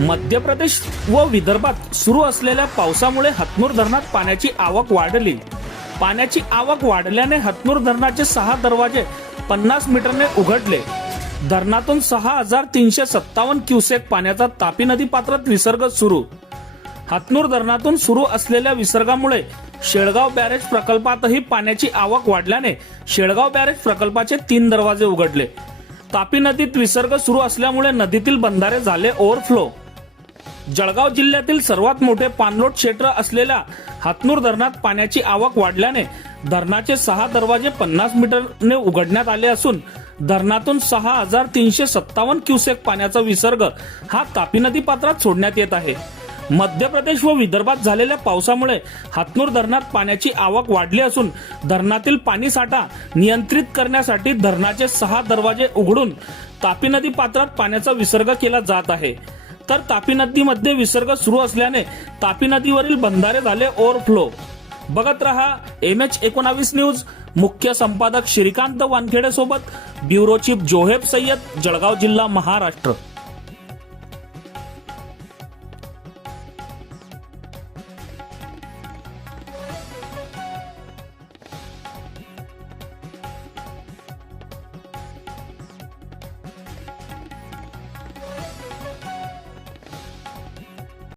मध्य प्रदेश व विदर्भात सुरू असलेल्या पावसामुळे हतनूर धरणात पाण्याची आवक वाढली. पाण्याची आवक वाढल्याने हतनूर धरणाचे सहा दरवाजे पन्नास मीटरने उघडले. धरणातून सहा हजार तीनशे सत्तावन्न क्युसेक पाण्याचा तापी नदी पात्रात विसर्ग सुरू. हतनूर धरणातून सुरू असलेल्या विसर्गामुळे शेळगाव बॅरेज प्रकल्पातही पाण्याची आवक वाढल्याने शेळगाव बॅरेज प्रकल्पाचे तीन दरवाजे उघडले. तापी नदीत विसर्ग सुरू असल्यामुळे नदीतील बंधारे झाले ओव्हरफ्लो. जळगाव जिल्ह्यातील सर्वात मोठे पाणलोट क्षेत्र असलेल्या हातनूर धरणात पाण्याची आवक वाढल्याने धरणाचे सहा दरवाजे पन्नास मीटरने उघडण्यात आले असून धरणातून सहा हजार तीनशे सत्तावन्न क्युसेक पाण्याचा विसर्ग हा तापी नदी पात्रात सोडण्यात येत आहे. मध्य प्रदेश व विदर्भात झालेल्या पावसामुळे हातनूर धरणात पाण्याची आवक वाढली असून धरणातील पाणी साठा नियंत्रित करण्यासाठी धरणाचे सहा दरवाजे उघडून तापी नदी पात्रात पाण्याचा विसर्ग केला जात आहे. तर तापी नदीमध्ये विसर्ग सुरू असल्याने तापी नदीवरील बंधारे झाले ओव्हरफ्लो बघत रहा एम एच एकोणावीस न्यूज. मुख्य संपादक श्रीकांत वानखेडे सोबत ब्युरो चीफ जोहेब सय्यद जळगाव जिल्हा महाराष्ट्र.